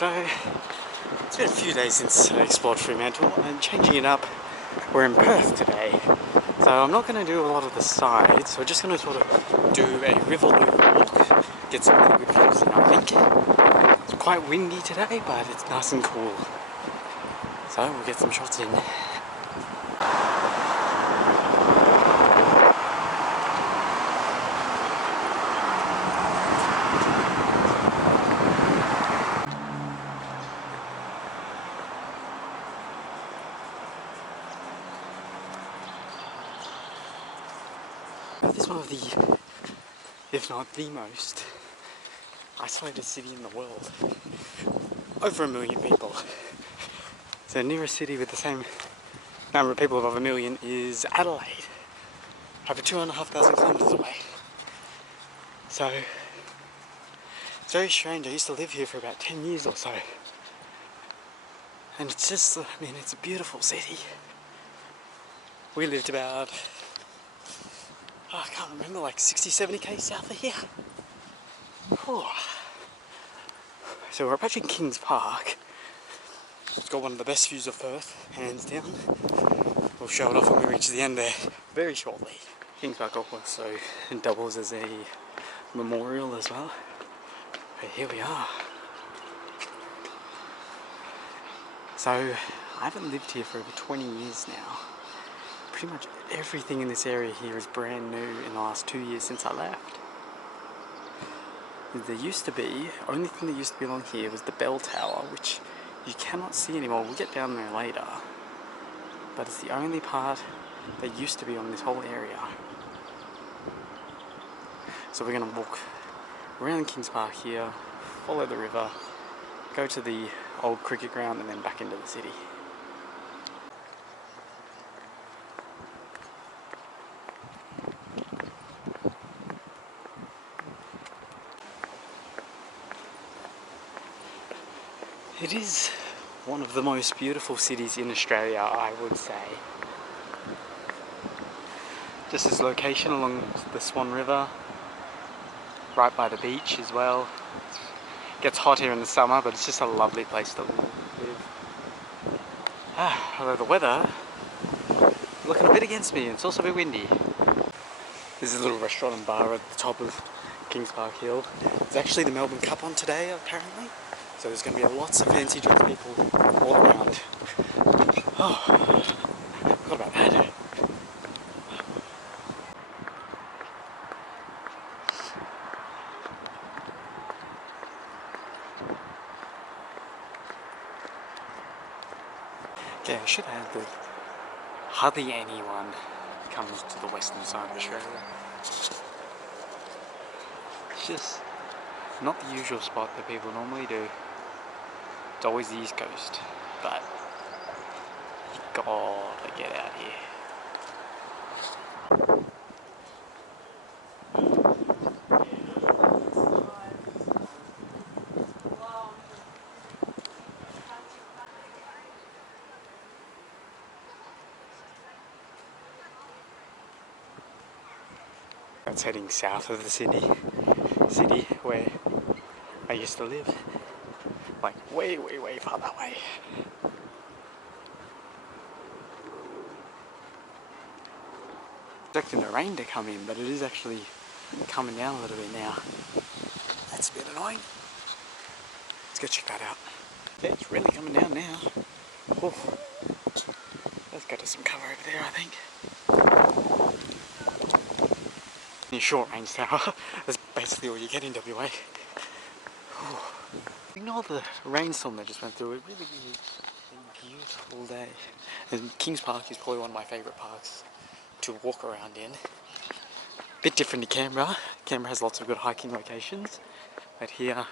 So, it's been a few days since I explored Fremantle and changing it up. We're in Perth today, so I'm not going to do a lot of the sides, so we're just going to sort of do a river loop walk, get some really good views in, I think. It's quite windy today, but it's nice and cool, so we'll get some shots in. This is one of the, if not the most, isolated city in the world. Over 1 million people. So the nearest city with the same number of people above 1 million is Adelaide, over 2,500 kilometres away. So it's very strange. I used to live here for about 10 years or so. And it's just, I mean, it's a beautiful city. We lived about, I can't remember, like 60-70 k's south of here. Whew. So we're approaching Kings Park. It's got one of the best views of Perth, hands down. We'll show it off when we reach the end there very shortly. Kings Park also doubles as a memorial as well. But here we are. So I haven't lived here for over 20 years now. Pretty much everything in this area here is brand new in the last 2 years since I left. There used to be, only thing that used to be along here was the bell tower, which you cannot see anymore. We'll get down there later. But it's the only part that used to be on this whole area. So we're going to walk around Kings Park here, follow the river, go to the old cricket ground and then back into the city. It is one of the most beautiful cities in Australia, I would say. Just its location along the Swan River, right by the beach as well. It gets hot here in the summer, but it's just a lovely place to live. Although the weather is looking a bit against me, and it's also a bit windy. There's a little restaurant and bar at the top of Kings Park Hill. It's actually the Melbourne Cup on today, apparently. So there's going to be lots of fancy dressed people all around. Oh, forgot about that. Okay, I should add that hardly anyone comes to the western side of Australia. It's just not the usual spot that people normally do. It's always the East Coast, but you gotta get out here. That's heading south of the city where I used to live. Like way far that way. Expecting the rain to come in, but it is actually coming down a little bit now. That's a bit annoying. Let's go check that out. Yeah, it's really coming down now. Ooh. Let's go to some cover over there, I think. Your short range tower. That's basically all you get in WA. Ooh. Ignore the rainstorm that just went through. It really is a beautiful day. And Kings Park is probably one of my favourite parks to walk around in. Bit different to Canberra. Canberra has lots of good hiking locations, but here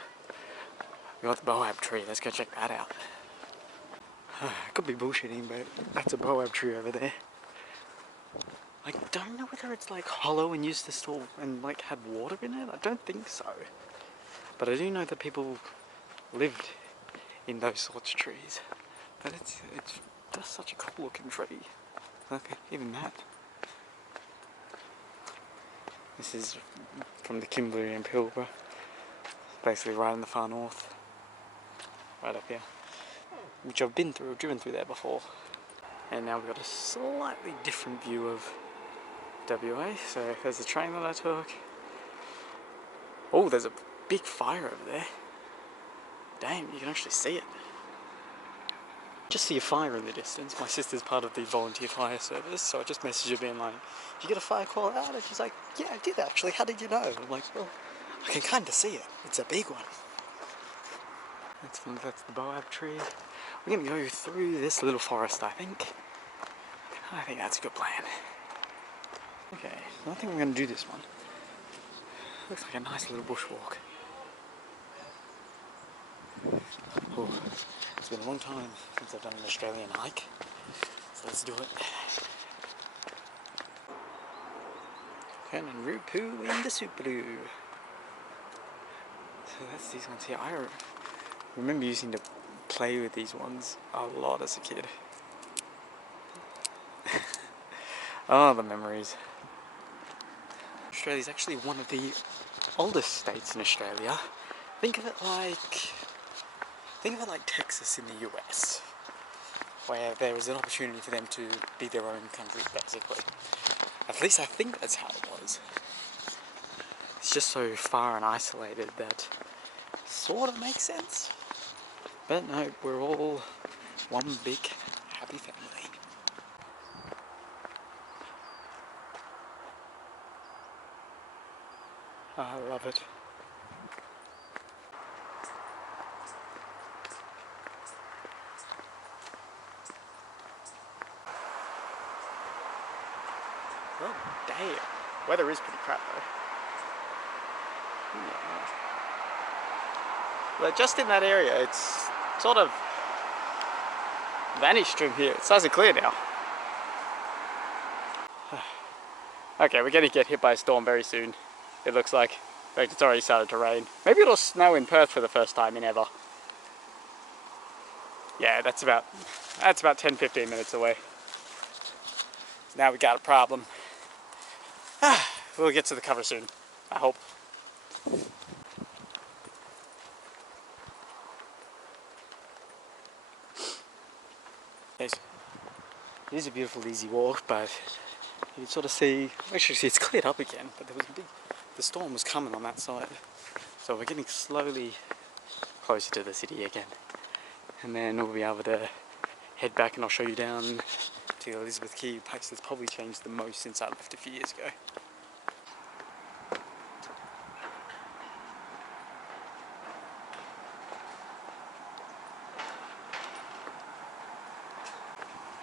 we got the boab tree. Let's go check that out. Could be bullshitting, but that's a boab tree over there. I don't know whether it's like hollow and used to store and like had water in it. I don't think so, but I do know that people lived in those sorts of trees. But it's just such a cool looking tree. Look, even that. This is from the Kimberley and Pilbara. Basically right in the far north. right up here, which I've been through, driven through there before. And now we've got a slightly different view of WA. So there's a train that I took. Oh, there's a big fire over there. Damn, you can actually see it. Just see a fire in the distance. My sister's part of the volunteer fire service, so I just messaged her being like, "Did you get a fire call out?" And she's like, "Yeah, I did actually. How did you know?" I'm like, "Well, I can kind of see it. It's a big one." That's the boab tree. We're gonna go through this little forest, I think. I think that's a good plan. Okay, so I think we're gonna do this one. Looks like a nice little bushwalk. Oh, it's been a long time since I've done an Australian hike, so let's do it. And Rupu in the Suparu. So that's these ones here. I remember using to play with these ones a lot as a kid. Oh, the memories. Australia's actually one of the oldest states in Australia. Think of it like Texas in the US, where there was an opportunity for them to be their own country, basically. At least I think that's how it was. It's just so far and isolated that sort of makes sense. But no, we're all one big happy family. I love it. Oh, damn. Weather is pretty crap though. Yeah. But just in that area, it's sort of vanished from here. It's nice and clear now. Okay, we're going to get hit by a storm very soon. It looks like. In fact, it's already started to rain. Maybe it'll snow in Perth for the first time in ever. Yeah, that's about 10-15 minutes away. Now we got a problem. We'll get to the cover soon, I hope. Yes. It is a beautiful, easy walk, but you can sort of see, actually it's cleared up again, but the storm was coming on that side. So we're getting slowly closer to the city again. And then we'll be able to head back and I'll show you down to the Elizabeth Quay, place that's probably changed the most since I left a few years ago.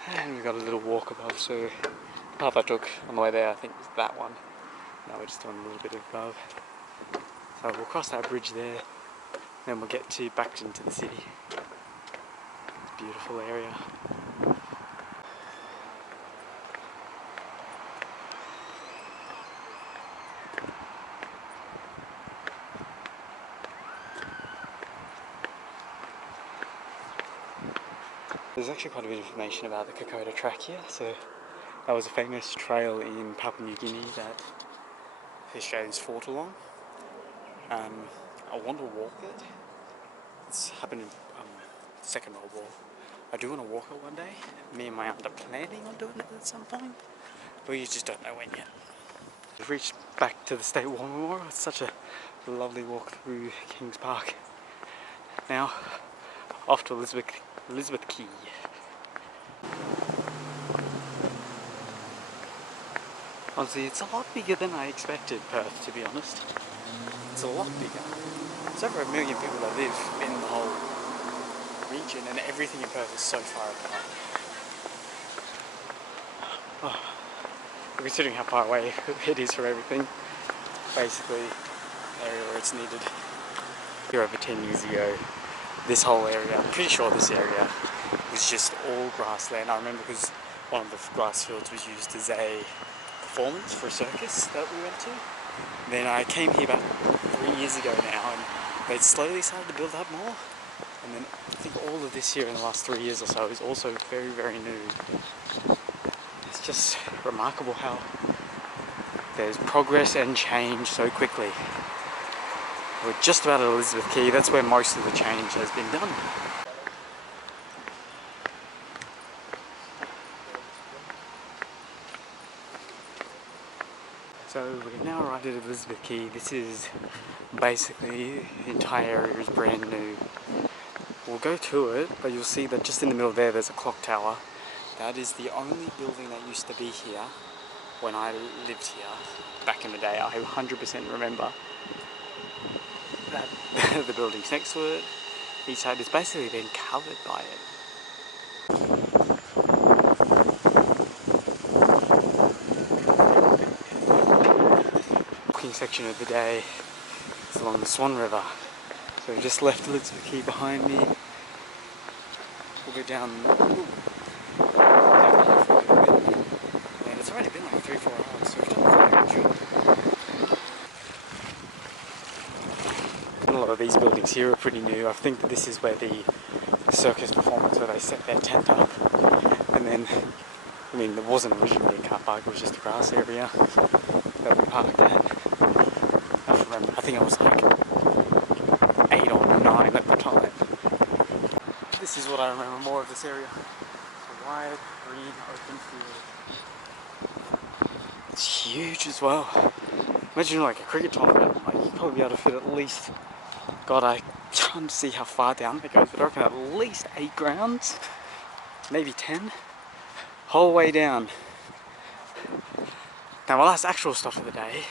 And we've got a little walk above, so the path I took on the way there I think was that one. Now we're just doing a little bit above. So we'll cross that bridge there, then we'll get back into the city. It's a beautiful area. There's actually quite a bit of information about the Kokoda track here. So that was a famous trail in Papua New Guinea that the Australians fought along. I want to walk it. It's happened in the Second World War. I do want to walk it one day. Me and my aunt are planning on doing it at some point, but you just don't know when yet. We've reached back to the State War Memorial. It's such a lovely walk through Kings Park. Now, off to Elizabeth Quay. Honestly, it's a lot bigger than I expected, Perth, to be honest. It's a lot bigger. There's over 1 million people that live in the whole region, and everything in Perth is so far apart. Oh, considering how far away it is from everything, basically, an area where it's needed. Here over 10 years ago, this whole area, I'm pretty sure this area was just all grassland. I remember because one of the grass fields was used as a performance for a circus that we went to. Then I came here about 3 years ago now, and they'd slowly started to build up more. And then I think all of this here in the last 3 years or so is also very, very new. It's just remarkable how there's progress and change so quickly. We're just about at Elizabeth Quay. That's where most of the change has been done. So we're now arrived at Elizabeth Quay. This is basically, the entire area is brand new. We'll go to it, but you'll see that just in the middle there, there's a clock tower. That is the only building that used to be here when I lived here back in the day. I 100% remember that the buildings next to it, each side has basically been covered by it. Walking section of the day is along the Swan River. So we've just left Elizabeth Quay behind me. We'll go down here for a little bit. And it's already been like 3-4 hours, so we've done quite a good job. A lot of these buildings here are pretty new. I think that this is where the circus performance, where they set their tent up. And then, I mean, there wasn't originally a car park, it was just a grass area that we parked at. I remember, I think I was like 8 or 9 at the time. This is what I remember more of this area. A wide, green, open field. It's huge as well. Imagine like a cricket tournament, like you'd probably be able to fit at least, God, I can't see how far down it goes, but I reckon at least 8 grounds, maybe 10, whole way down. Now my last actual stop of the day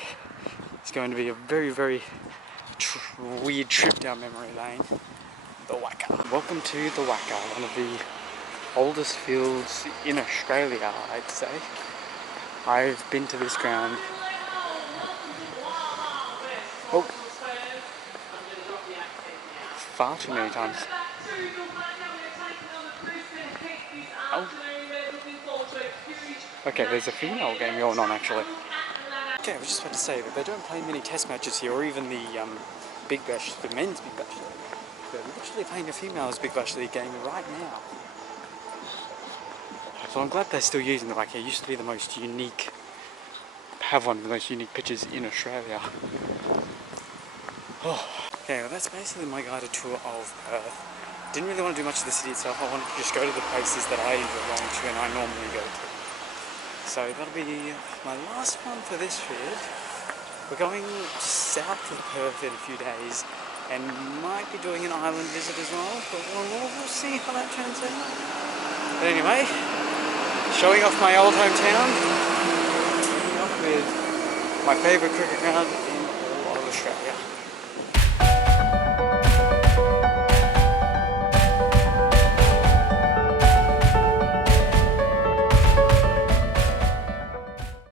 is going to be a very, very weird trip down memory lane, the Wacker. Welcome to the Wacker, one of the oldest fields in Australia, I'd say. I've been to this ground. Oh, far too many times. Oh. Okay, there's a female game going on actually. Okay, I was just about to say that they don't play many test matches here, or even the Big Bash, the men's Big Bash League. They're literally playing a females Big Bash League game right now. So I'm glad they're still using the Wacker. It used to be the most unique, have one of the most unique pitches in Australia. Oh. Okay, well that's basically my guided tour of Perth. Didn't really want to do much of the city itself. I wanted to just go to the places that I belong to and I normally go to. So that'll be my last one for this trip. We're going south of Perth in a few days and might be doing an island visit as well, but we'll see how that turns out. But anyway, showing off my old hometown, with my favourite cricket ground.